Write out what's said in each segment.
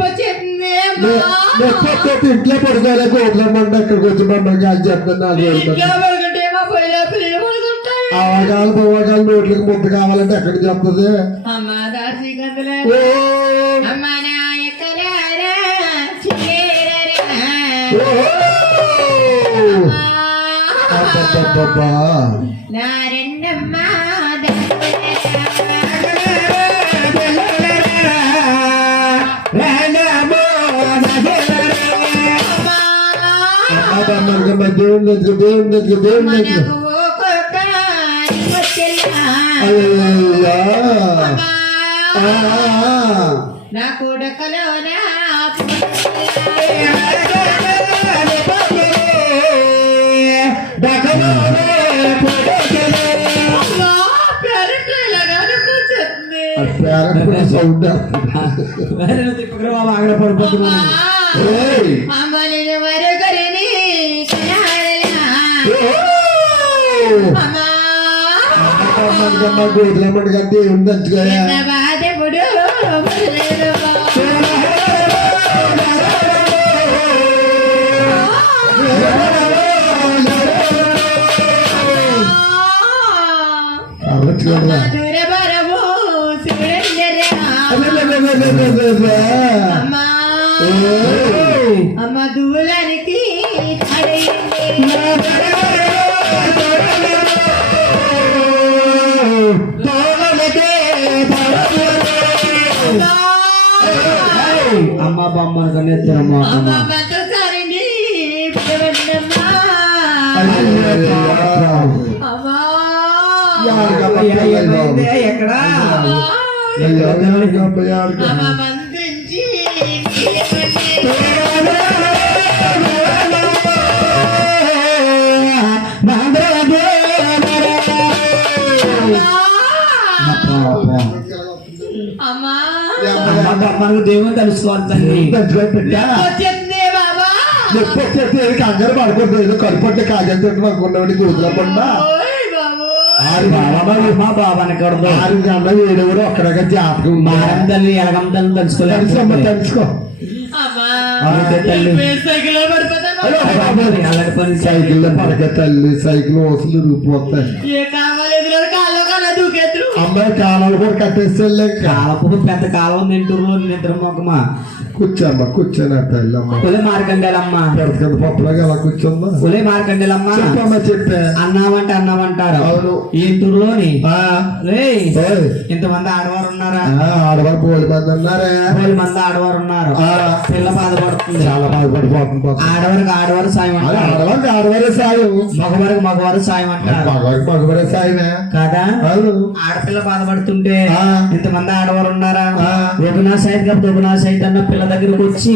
వచ్చేస్తుంది నొప్పి ఇంట్లో పడుకోలే పండుగ ఇక్కడికి వచ్చి మమ్మల్ని పిల్లలు పడుకుంటారు అవగాలు పోవగాలు నోట్లకి ముద్ద కావాలంటే ఎక్కడికి చెప్తుంది అమ్మా బొమ్మలకమ్మ దేవుని దగ్గర దేవుని దగ్గర దేవుని దగ్గర మనకు ఒక్కొక్క ఇంకొచ్చెల్లా. అయ్యా ఆ, నా కొడుకలో నా ఆ పేరెంట్ కూడా సౌండ్ ఏయ్. అమ్మలిన అమ్మా అమ్మ. దూలానికి తడయింది అమ్మ ఎక్కడా ఎక్కడ మనకు దేవుని తెలుసుకోవాలి వచ్చింది బాబా? కంగారు పడుకుంటుంది ఏదో కడుపట్టే కాజంతో అనుకున్నాడు కూతురకుండా ఓయ్ బాబు ఆరు బాబా మా బాబాని కడదు ఆరు గంట ఏడుగురు ఒక్కడగా జాతకం మారం తల్లి ఎలగం తెలుసుకోలేదు తెలుసుకో. సైకిల్ పడక తల్లి సైకిల్ ఓసులు రూపోతాయి ఏ అమ్మాయి కాలాలు కూడా కట్టేస్తే కాలపు పెద్ద కాలం నింటూరులో నిద్ర మొక్కమా కూర్చోమ్మా కూర్చోనా తల్లి అమ్మ కులే మార్కండేలమ్మ. పెడత పప్పులాగా అలా కూర్చుందా కులే మార్కండేలమ్మ. చెప్పమ్మా చెప్పే. అన్నామంటే అన్నామంటారు అవును. ఈ ఓయ్. ఇంతమంది ఆడవారు ఉన్నారా ఆ, ఆడవాళ్ళు పోలి మంది ఉన్నారే పది మంది ఆడవారు ఉన్నారు. పిల్ల బాధపడుతుంది. చాలా బాధపడిపోతుంది. ఆడవారికి ఆడవారు సాయం ఆడవాళ్ళకి ఆడవారే సాయం. మగవారికి మగవారు సాయం అంటారు. మగవారికి మగవారే సాయమే. కాదా? అవును. ఆడపిల్ల బాధపడుతుంటే. ఇంతమంది ఆడవారు ఉన్నారా. ఒకనా సైడ్ కాబట్టి ఒకనా సైడ్ అన్న పిల్ల దగ్గరకు వచ్చి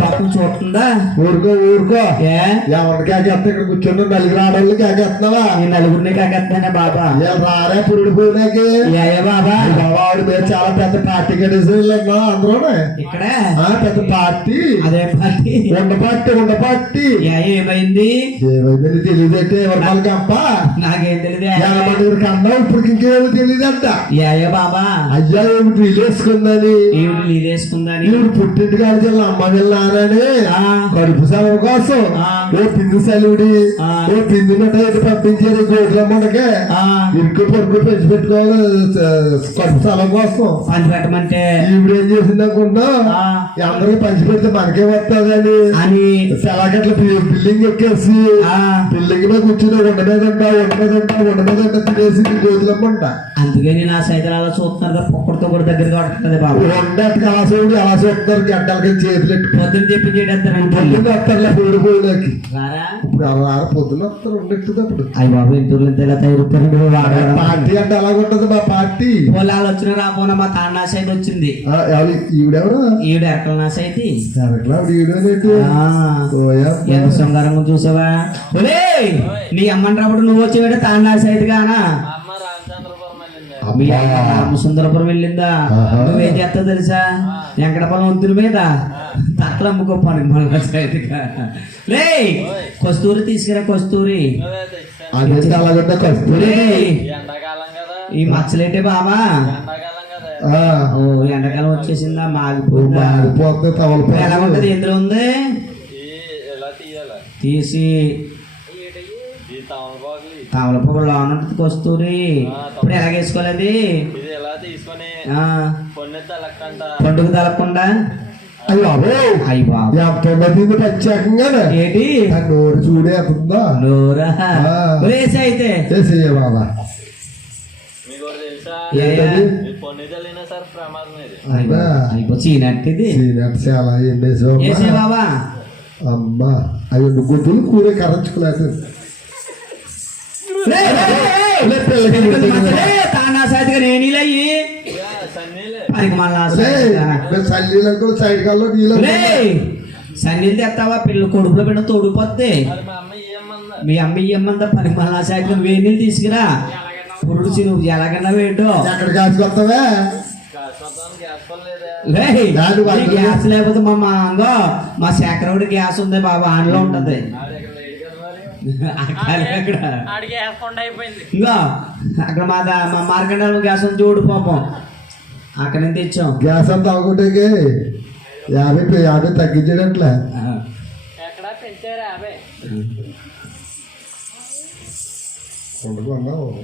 పాపం చూస్తుందా? ఊరుకో ఊరుకో. ఎవరికి కాకేస్తా ఇక్కడ కూర్చున్న నలుగురు ఆడవాళ్ళకి కాకేస్తున్నావా ఈ నలుగురిని కాకెత్తానే బాబా. రారే పురుడు పోయినాకి. ఏ బాబా? మీద చాలా పెద్ద పార్టీ కట్టేసినా అందరూ ఇక్కడ? పెద్ద పార్టీ. అదే పార్టీ. ఉండ పార్టీ ఉండ పార్టీ. ఏ ఏమైంది? ఏమైందని తెలియదంటే ఎవరి వాళ్ళకి అప్ప నాకేం తెలియదే. ఎనభై కన్నా ఇప్పుడు ఇంకేమో తెలియదంట ఏ బాబా. అయ్యా ఏమిటి వీలేసుకుందని ఈవిడ నీదేసుకుందని ఈవిడ పుట్టింటి కాడి జిల్లా అమ్మ వెళ్ళారని ఆ. కడుపు సెలవు కోసం. ఓ పిండి సెలవుడి. ఓ ఇటు పంపించారు గోడ్లమ్మడికే ఆ. ఇరుకు పొరుగు పెంచి పెట్టుకోవాలి కడుపు సెలవు కోసం. పంచి పెట్టమంటే. ఈవిడ ఏం చేసింది అనుకుంటా ఆ. అందరికి పంచి పెడితే మనకే వస్తుందని. అని. సెలగట్ల బిల్డింగ్ ఎక్కేసి ఆ. బిల్డింగ్ మీద కూర్చుని ఉండలేదంట ఉండలేదంట ఉండలేదంట తినేసి గోతులమ్మంట అందుకే నేను ఆ సైతం అలా చూస్తున్నారు కదా పొక్కడితో కూడా దగ్గరగా పడుతుంది బాబు. వండట్టుకు అలా చూడు అలా చూస్తారు గంటలకి చేతులు ఎట్టు పొద్దున్న చెప్పి పొడి ఇప్పుడు అలా పొద్దున వస్తారు ఉండెట్టుదప్పుడు అయ్యి బాబు ఇంటూరులో తెల్ల తయారు వాడడం పార్టీ అంటే అలాగుంటది మా పార్టీ. పొలాలు వచ్చిన రాపోనా మా తాండా సైడ్ వచ్చింది. ఈవిడెవరు? ఈవిడ ఎరకల నా సైతి ఎంత శృంగారంగా చూసావా? నీ అమ్మని రాబడి నువ్వు వచ్చేవాడు తాండా సైతి కానా మీ రామసుందరపురం వెళ్ళిందా. నువ్వేం చేస్తావు తెలుసా? వెంకటపల్లం వంతుల మీద తక్కలు అమ్ముకోపాను మన లే కస్తూరి తీసుకురా కస్తూరి. కస్తూరి. ఈ మచ్చలేటే బాబా. ఓ ఎండాకాలం వచ్చేసిందా? మాగిపోయిందా? ఇప్పుడు ఎలా ఉంటది? ఎందులో ఉంది? ఎలా తీయాలి? తీసి తమల పువ్వులో ఉన్నట్టు కస్తూరి ఇప్పుడు ఎలా వేసుకోలేదు పండుగ తలకుండా ఏంటి? ఆ నోరు చూడే నోరా. వేసి అయితే. బాబా. అమ్మా. అవి గుడ్డులు కూర కరంచుకోలేదు సన్నీళ్ళు తెస్తావా పిల్లలు కొడుకులో పెట్ట తోడిపోతే మరి మా అమ్మ మీ ఇయ్యమ్మంతా పనికి మళ్ళా వేడి నీళ్ళు తీసుకురా. పురుడు నువ్వు ఎలాగన్నా ఎక్కడ కాకపోతే గ్యాస్ లేకపోతే మా మాంగో మా శేఖరవుడి గ్యాస్ ఉంది బాబా ఆన్లో ఉంటది. అక్కడ. మా దా- మా మార్కండ గ్యాస్ చూడు పాపం. అక్కడ నుంచి తెచ్చాం. గ్యాస్ అంతా అవకుంటే యాభై యాభై తగ్గించేటట్లే. ఎక్కడ పెంచారా యాభై. వండుకున్నావు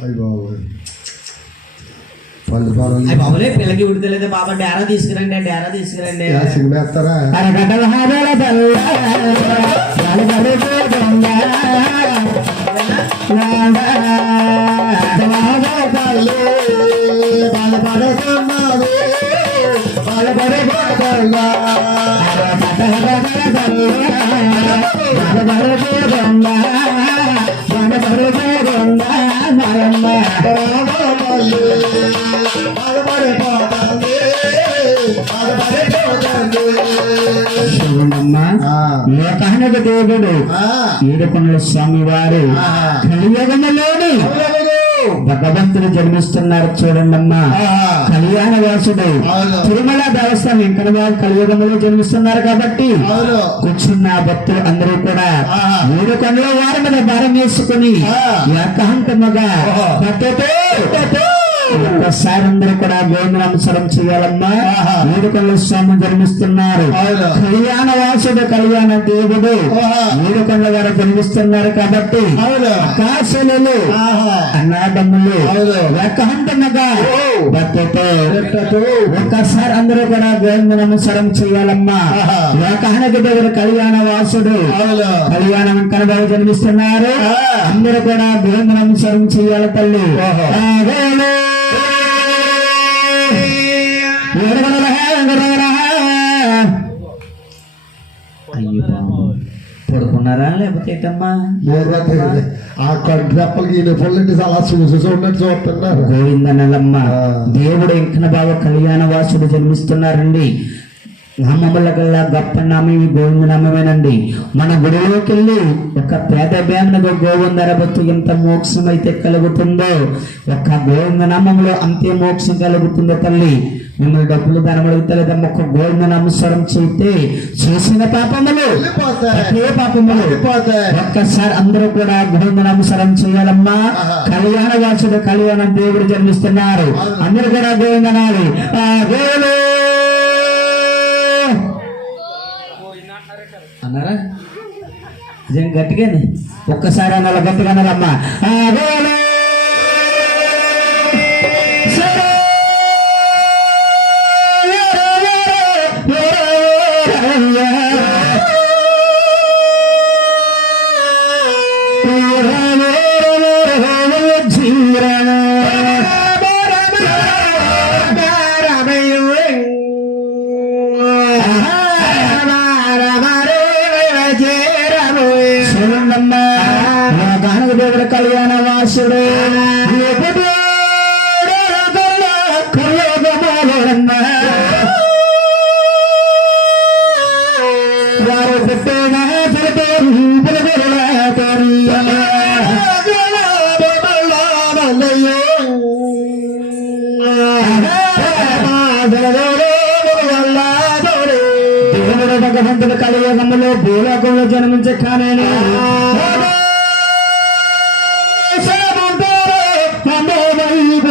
అయ్యి బాబు పళ్ళు పనులు అయ్యి బాబులే పిల్లకి ఉడతలేదు బాబా డేరా తీసుకురండి డేరా తీసుకురండి యా సినిమా వేస్తారా అరగడ్డల బాధపల్లి, బాధపడిపోతుంది, బాధపడిపోతుంది. చూడమ్మా ఆ, లోకానికి దేవుడు ఆ, ఏడుకొండల స్వామి వారు ఆ. భగవంతుడు జన్మిస్తున్నారు చూడండమ్మా ఆ. కళ్యాణ వాసుడు అవును. తిరుమల దేవస్థానం వెంకట వారు కలియుగంలో జన్మిస్తున్నారు కాబట్టి కూర్చున్న భక్తులు అందరూ కూడా ఆ. ఏడుకొండల వారి మీద భారం వేసుకుని. ఏకాంతముగా ఒక్కసారి అందరూ కూడా గోవింద నమస్కారం చేయాలమ్మా. ఏడుకొండల స్వామి జన్మిస్తున్నారు. కళ్యాణ వాసుడు కళ్యాణ దేవుడు. ఏడుకొండల వారు జన్మిస్తున్నారు కాబట్టి. ఆకాశలు. అన్నాదమ్ములు ఎట్టతో. ఒక్కసారి అందరూ కూడా గోవింద నమస్కారం చేయాలమ్మా. లోకానికి దేవుడు కళ్యాణ వాసుడు. కళ్యాణం కనబాబు జన్మిస్తున్నారు. అందరూ కూడా గోవింద నమస్కారం చేయాలి తల్లి పడుకున్నారా లేకపోతే ఏంటమ్మా? లేదంటే ఆ అలా చూసి చూడట్టు చూస్తున్నారు. గోవింద నల్లమ్మ ఆ. దేవుడు ఇంకన బాబు కళ్యాణ వాసుడు జన్మిస్తున్నారండి. నామముల కల్లా గొప్ప నామం ఈ గోవింద నామమేనండి. మన గుడిలోకి వెళ్ళి ఒక పేద బ్యామనకు గోవిందరబత్తు ఎంత మోక్షం అయితే కలుగుతుందో ఒక గోవింద నామంలో అంతే మోక్షం కలుగుతుందో తల్లి. మిమ్మల్ని డబ్బులు దానం అడుగుతలేదమ్మ ఒక గోవింద నామస్వరం చేస్తే చేసిన పాపములు. ఒకే పాపములు. ఒక్కసారి అందరూ కూడా గోవింద నామస్వరం చేయాలమ్మా. కళ్యాణ వాసుడు కళ్యాణ దేవుడు జన్మిస్తున్నారు. అందరూ కూడా గోవిందనాలు. గోవింద ఇదేం గట్టిగానే ఒక్కసారి అన్నారా గట్టిగా అన్నారమ్మా వాసుడు వారు పుట్టిన దేవుడు భగవంతుడు కలియుగములో భూలోకంలో జన్మించే కానీ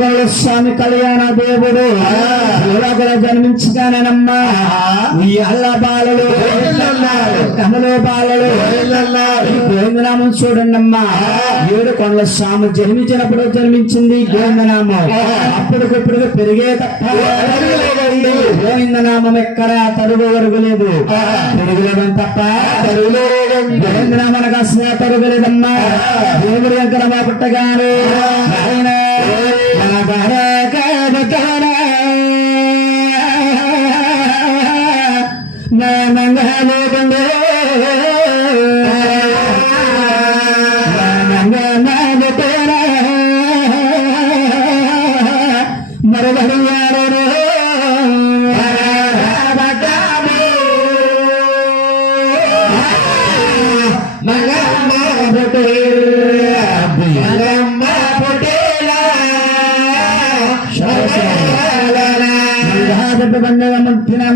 స్వామి కళ్యాణ దేవుడు. భూలోకలో జన్మించుతానమ్మా నీ అల్ల బాలలు కమలో బాలలు గోవిందనామం చూడండమ్మా. ఏడు కొండల స్వామి జన్మించినప్పుడు జన్మించింది గోవిందనామం. అప్పటికప్పుడు పెరిగే తప్ప గోవిందనామం ఎక్కడ తరుగు వరగలేదు పెరుగులేదని తప్ప గోవిందనామనకు అసలు తరుగులేదమ్మా దేవుడు వెంకట మా పుట్టగానే నాయనా,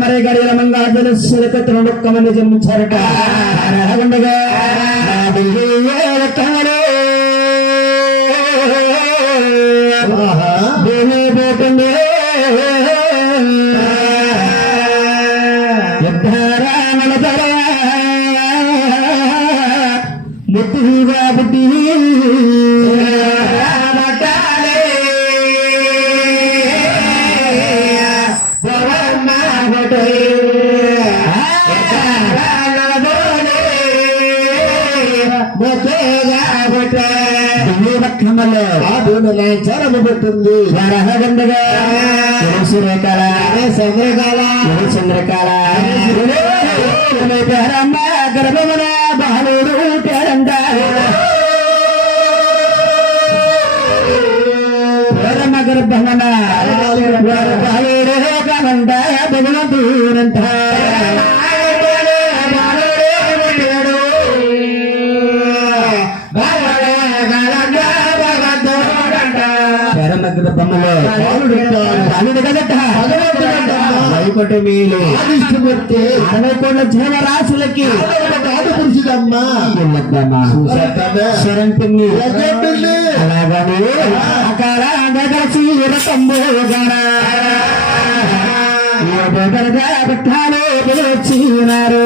మరే గడియల మంగాదులు సిలకత్తులు మంది జన్మించారట ఉండగా పుట్టి పెట్టింది వరహగండగా సూర్యకాల చంద్రకాల చంద్రకాల గర్భమున బాలుడు పేరమ్మ మేలు. ఆదిష్టమూర్తి అరవై కోట్ల జీవరాశులకి చూసేద్దామే. శరణ్ పిన్ని ఎగబెల్లి. అలాగని అకాల గదసి రకంబోగణ పెట్టాలు పిలిచినారు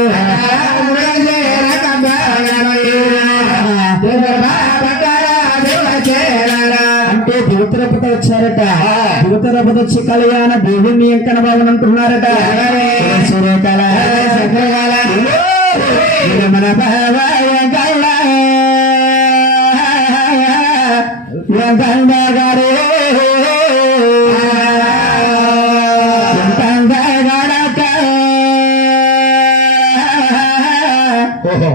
అంటే దేవతరపత దేవతరపత వచ్చి కళ్యాణ దేవుణ్ణి ఎంకన భవన్ అంటున్నారట. సూర్యకాల చంద్రకాల మన గారు. ఓహో.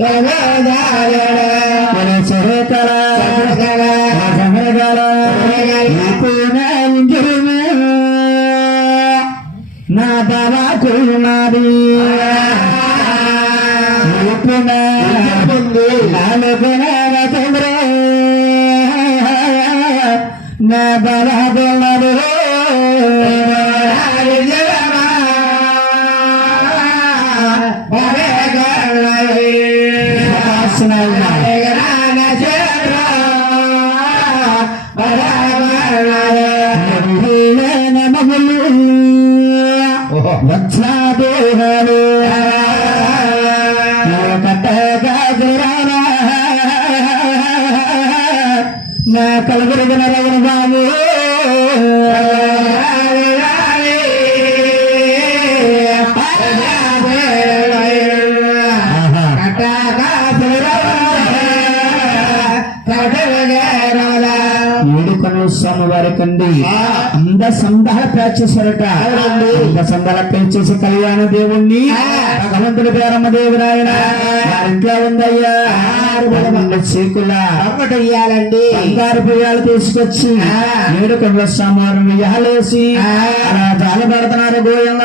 నా బాబా కుమారి నా బాబా 现在 స్వామి వారికండి అంద సందాల పేర్చేశారట అంద సందాల పేర్చేసి కళ్యాణ దేవుణ్ణి భగవంతుడి పేరమ్మ దేవురాయన ఇంట్లో ఉందయ్యా. చీకుల. అమ్మటయ్యాలండి బంగారు బియ్యాలు తీసుకొచ్చి ఏడు కొండ స్వామి వారిని విహాలేసి అలా జాల పెడుతున్నారు గోయమ్మ